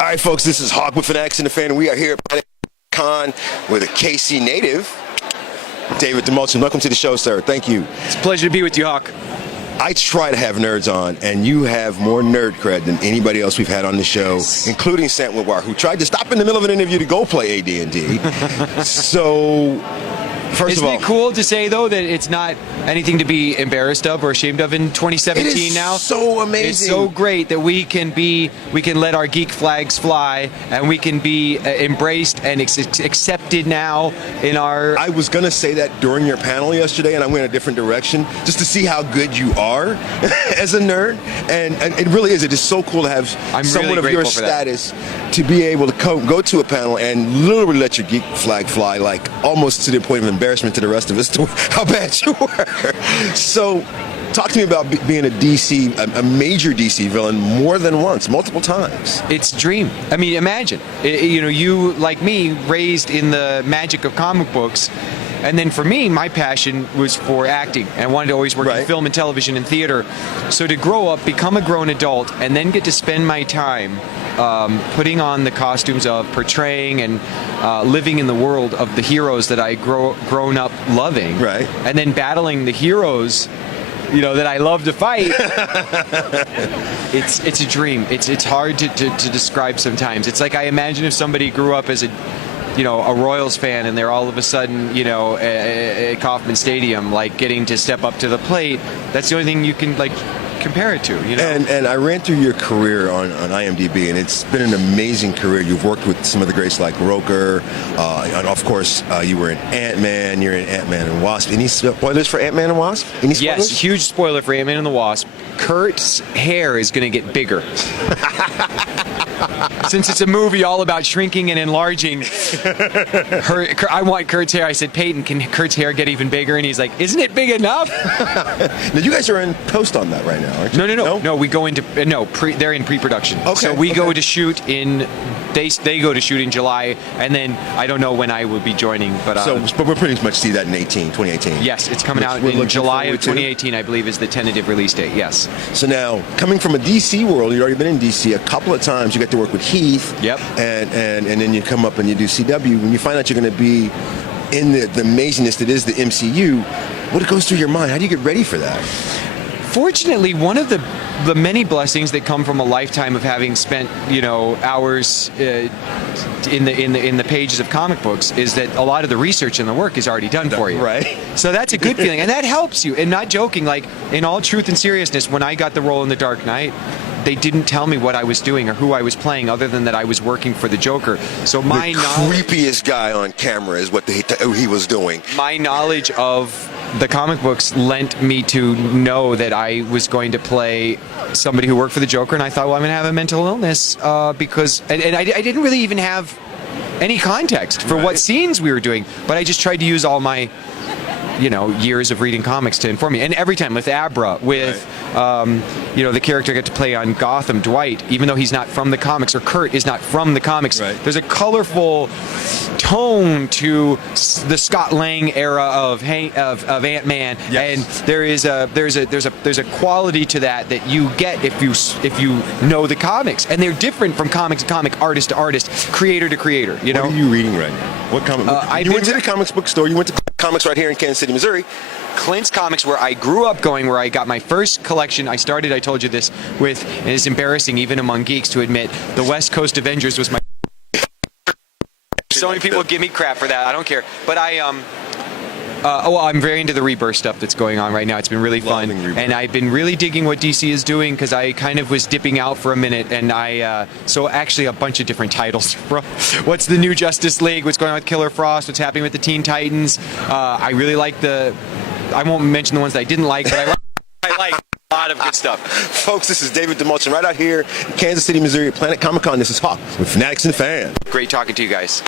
All right, folks, this is Hawk with Fanatics and the Fan. We are here at Fanatics Con with a KC native, David Dastmalchian. Welcome to the show, sir. Thank you. It's a pleasure to be with you, Hawk. I try to have nerds on, and you have more nerd cred than anybody else we've had on the show, including Sam Woodward, who tried to stop in the middle of an interview to go play AD&D. So, first of all, isn't it cool to say, though, that it's not anything to be embarrassed of or ashamed of in 2017 now? It's so amazing. It's so great that we can let our geek flags fly, and we can be embraced and accepted now in our... I was going to say that during your panel yesterday, and I went a different direction, just to see how good you are as a nerd. And it really is. It is so cool to have someone of your status to be able to go to a panel and literally let your geek flag fly, like almost to the point of embarrassment to the rest of us, to how bad you were. So, talk to me about being a major DC villain more than once, multiple times. It's a dream. I mean, imagine, you, like me, raised in the magic of comic books. And then for me, my passion was for acting, and I wanted to always work in film and television and theater. So to grow up, become a grown adult, and then get to spend my time putting on the costumes of portraying and living in the world of the heroes that I grown up loving, and then battling the heroes that I love to fight. It's a dream. It's hard to describe sometimes. It's like I imagine if somebody grew up as a Royals fan, and they're all of a sudden, at Kauffman Stadium, like getting to step up to the plate. That's the only thing you can compare it to, And I ran through your career on IMDb, and it's been an amazing career. You've worked with some of the greats like Roker, and of course, you were in Ant-Man. You're in Ant-Man and Wasp. Any spoilers for Ant-Man and Wasp? Any spoilers? Yes, huge spoiler for Ant-Man and the Wasp. Kurt's hair is going to get bigger. Since it's a movie all about shrinking and enlarging, I want Kurt's hair. I said, Peyton, can Kurt's hair get even bigger? And he's like, isn't it big enough? Now, you guys are in post on that right now, aren't you? No, we go into, they're in pre-production. Okay. So we go to shoot they go to shoot in July, and then I don't know when I will be joining. But we'll pretty much see that in 2018. Yes, it's coming out in July of 2018, I believe, is the tentative release date, yes. So now, coming from a DC world, you've already been in DC a couple of times. You got to work with Heath. Yep. And then you come up and you do CW. When you find out you're going to be in the amazingness that is the MCU, what goes through your mind? How do you get ready for that? Fortunately, one of the many blessings that come from a lifetime of having spent hours in the pages of comic books is that a lot of the research and the work is already done for you. Right. So that's a good feeling, and that helps you. And not joking, like in all truth and seriousness, when I got the role in The Dark Knight, they didn't tell me what I was doing or who I was playing, other than that I was working for the Joker. So my creepiest guy on camera is what he was doing. My knowledge of the comic books lent me to know that I was going to play somebody who worked for the Joker, and I thought, well, I'm going to have a mental illness because I didn't really even have any context for what scenes we were doing, but I just tried to use all my years of reading comics to inform me. And every time with Abra, with the character I get to play on Gotham, Dwight, even though he's not from the comics, or Kurt is not from the comics, there's a colorful tone to the Scott Lang era of Ant-Man, and there's a quality to that you get if you know the comics, and they're different from comic to comic, artist to artist, creator to creator. What are you reading right now? What comic? You went to the comics book store. You went to comics right here in Kansas City, Missouri. Clint's Comics, where I grew up going, where I got my first collection. I told you this, with, and it's embarrassing even among geeks to admit, the West Coast Avengers was my... So many people give me crap for that. I don't care. But I'm very into the Rebirth stuff that's going on right now. It's been really fun. And I've been really digging what DC is doing, because I kind of was dipping out for a minute. And so actually a bunch of different titles. What's the new Justice League? What's going on with Killer Frost? What's happening with the Teen Titans? I really like I won't mention the ones that I didn't like, but I like a lot of good stuff. Folks, this is David Dastmalchian right out here in Kansas City, Missouri at Planet Comic Con. This is Hawk with Fanatics and the Fan. Great talking to you guys.